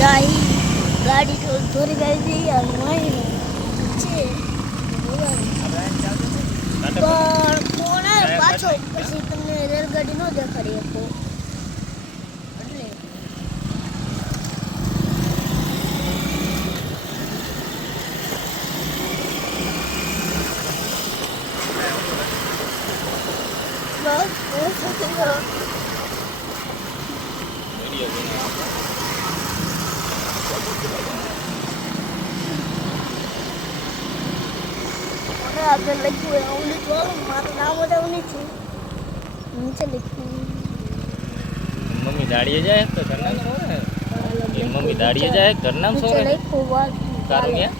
દાહી ગાડી થોડી ગઈ હતી અને છે પણ ફોન આવ્યો પાછો પછી તમને રેલગાડી ન દેખાડી શકો આગળ લખ્યું અવની ચોલું મારું નામ બધા અવની છું નીચે લખ્યું મમ્મી દાડીએ જાય તો ઘરનામ સોરે મમ્મી દાડીએ જાય ઘરનામ સોરે કારુણ્યા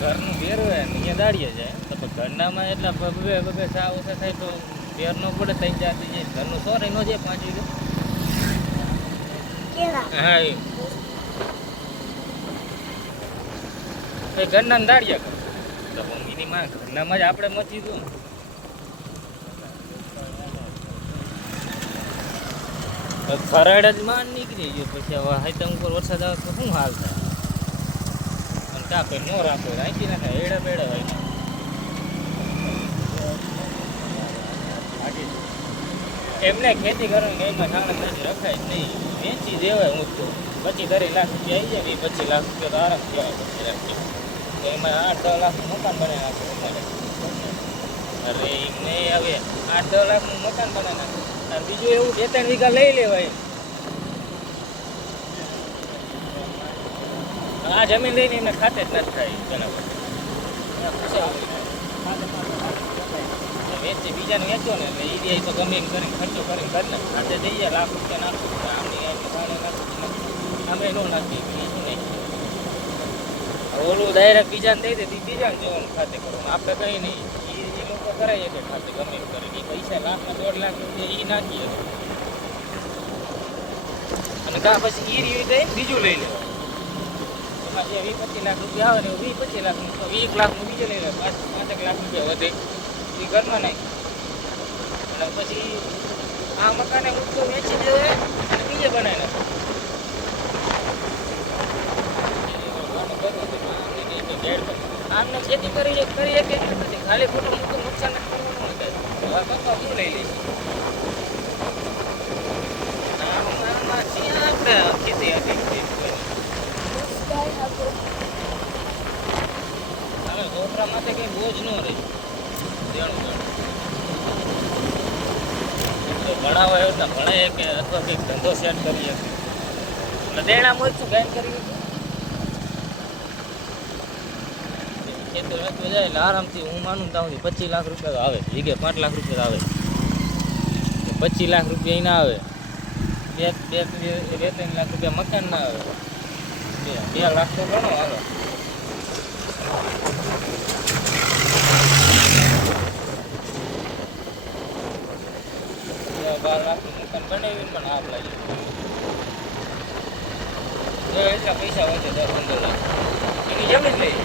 ઘરનું ઘેર હોય ને અહીંયા દાડીએ જાય તો ઘરનામાં એટલા બબે બબે સા ઓછા થાય તો ઘેર નો પડે થઈ જાય જાય ઘરનું સોરે નો જાય 5 વીઘા હા એ ઘરના દાડિયા કરે તો મમ્મીની માં ઘરનામાં જ આપણે મચી દઉં ખરાડ જ માન નીકળી ગયો પછી હવે હાઈતા ઉપર વરસાદ આવે તો શું હાલ થાય અને કાપે નો રાખો રાખી નાખે એડા બેડા હોય એમને ખેતી કરવાની એમાં સાણા નથી રખાય જ નહીં વેચી દેવાય હું તો 25-30 લાખ રૂપિયા આવી જાય 25 લાખ રૂપિયા તો આરામથી આવે 25 લાખ તો એમાં 8-10 લાખનું મકાન બનાવી નાખે અમારે અરે એમને હવે 8-10 લાખનું મકાન બનાવી નાખે અને બીજું એવું 2-3 વીઘા લઈ લેવાય આ જમીન લઈને એમને ખાતે જ નથી થાય તેના વેચી બીજાને વેચો ને એટલે એ તો ગમે એમ કરીને ખર્ચો કરીને કરી ને ખાતે દઈએ લાખ રૂપિયા નાખો આમની અમે નો નાખીએ શું નહીં ઓલું ડાયરેક્ટ બીજાને દઈ દે બીજાને જોવાનું ખાતે કરવાનું આપણે કંઈ નહીં એ લોકો કરાવીએ કે ખાતે ગમે એમ કરીને એ પૈસા લાખના 1.5 લાખ રૂપિયા એ નાખીએ અને કાં પછી એ રહ્યું દઈને બીજું લઈ લે એમાં જે 20-25 લાખ રૂપિયા આવે ને 20-25 લાખનું તો 1 લાખનું બીજું લઈ લે 5-5 લાખ રૂપિયા વધે એ ઘરમાં નાખી અને પછી આ મકાને ઊંચો વેચી દેવાય અને બીજે બનાવી નાખે આમને ખેતી કરી કે નથી ખાલી ખોટું મોટું નુકસાન કરવાનું નથી હવે પપ્પા શું લઈ લઈશ આમાં આપણે ખેતી હતી હવે છોકરા માટે કંઈ બોજ ન રહી ભણાવે એવું ભણાય કે અથવા કંઈક ધંધો સેટ કરીએ એટલે દેણા મોચું ગાયન કરી ખેતર વેચવા જાય એટલે આરામથી હું માનું ત્યાં સુધી 25 લાખ રૂપિયા તો આવે વીઘે 5 લાખ રૂપિયા આવે 25 લાખ રૂપિયા એના આવે 2-3 લાખ રૂપિયા મકાન ના આવે 2 લાખ તો ઘણો આવે 12 લાખનું મકાન બનાવીને પણ આપ લાગી એટલા પૈસા વધે 10-15 લાખ એની જમીન લઈ